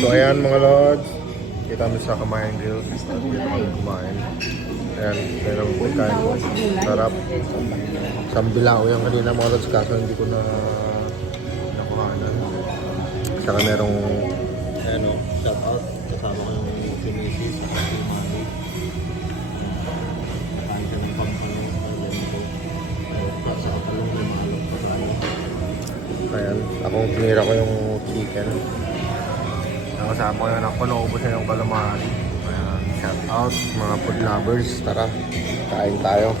So ayan mga lods, kita kami sa Kamayan Grill. Kumain. Ayan, merong pagkain. Sarap. Sambilao yan kanina mga lods, kaso hindi ko na nakuhanan. Saka merong ayan o, shout out. Kasama ko yung Pinisi sa Mami. Kain kami ng pampano. Sa kapalong lumalong pagkano. Ayan, akong pinira ko yung chicken. Nakasama ko yun ako, naubos na yung calamari. Ayan, shout out mga food lovers. Tara, kain tayo.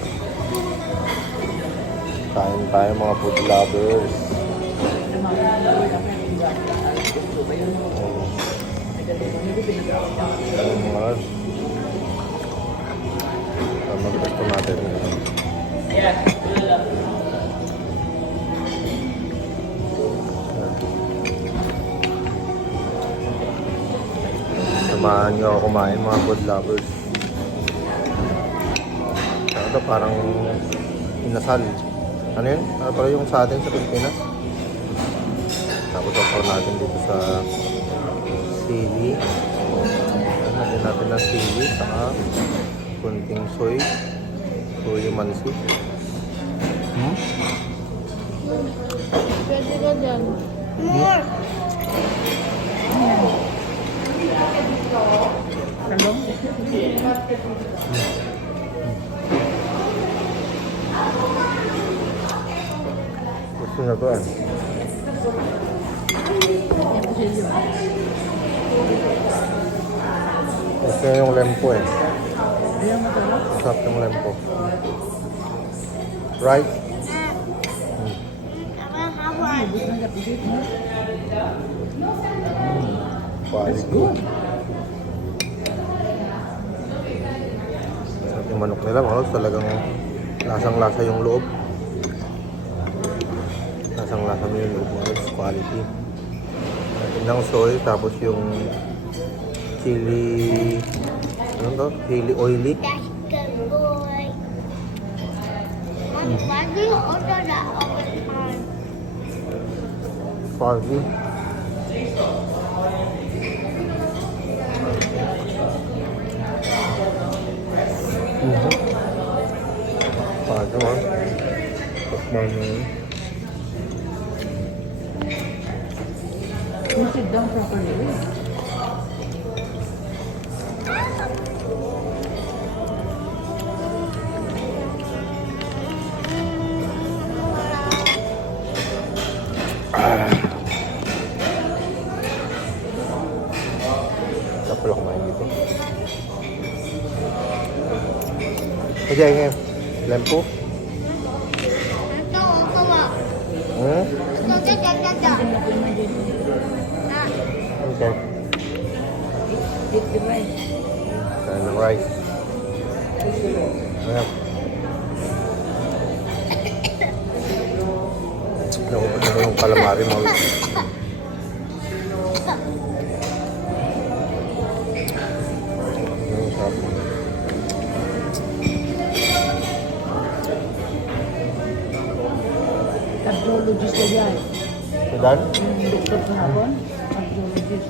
Kain tayo mga food lovers. Ayan mga mag-gusto natin. Samahan nyo ako kumain mga food lovers. Ito parang inasal. Ano yun? Ano pala yung sa atin sa Pilipinas? Tapos offer natin dito sa sili. Lagyan natin ng sili. Saka kunting soy. Soy mansi. Pwede ka dyan. More! Talong? Gusto na to eh. Gusto na yung lempo eh. Masarap yung lempo. Right? Quality. Sarap yung manok nila mga lods, talagang lasang-lasa yung loob. Lasang-lasa mo yung loob mga lods, quality. Ng soy, tapos yung chili, ano to? Chili oily. That's good boy. Mom, why do you order that all the time? Parsley. Parsley man. Takman mo yun. You sit down properly. Kapal ako kumain dito. Ayan nga. Lempo. Ito, ito ba? Hmm? Ito. Okay. Eat the rice. Kain ng rice. Ayan. Naubos na yung calamari mo. Cardiologist na yan. Dan? Yung doktor sa hapon, cardiologist.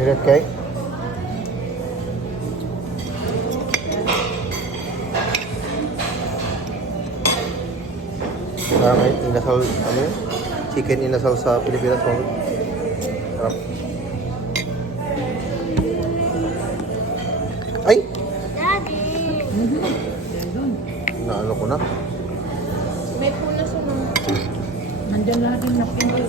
Irit kay? Parang inasal, ano yun? Chicken inasal sa Pilipinas mo. Sarap. Ay! Daddy! Yan doon. Naano ko na. May pula sa mga. Nandyan lahat yung napkin ko.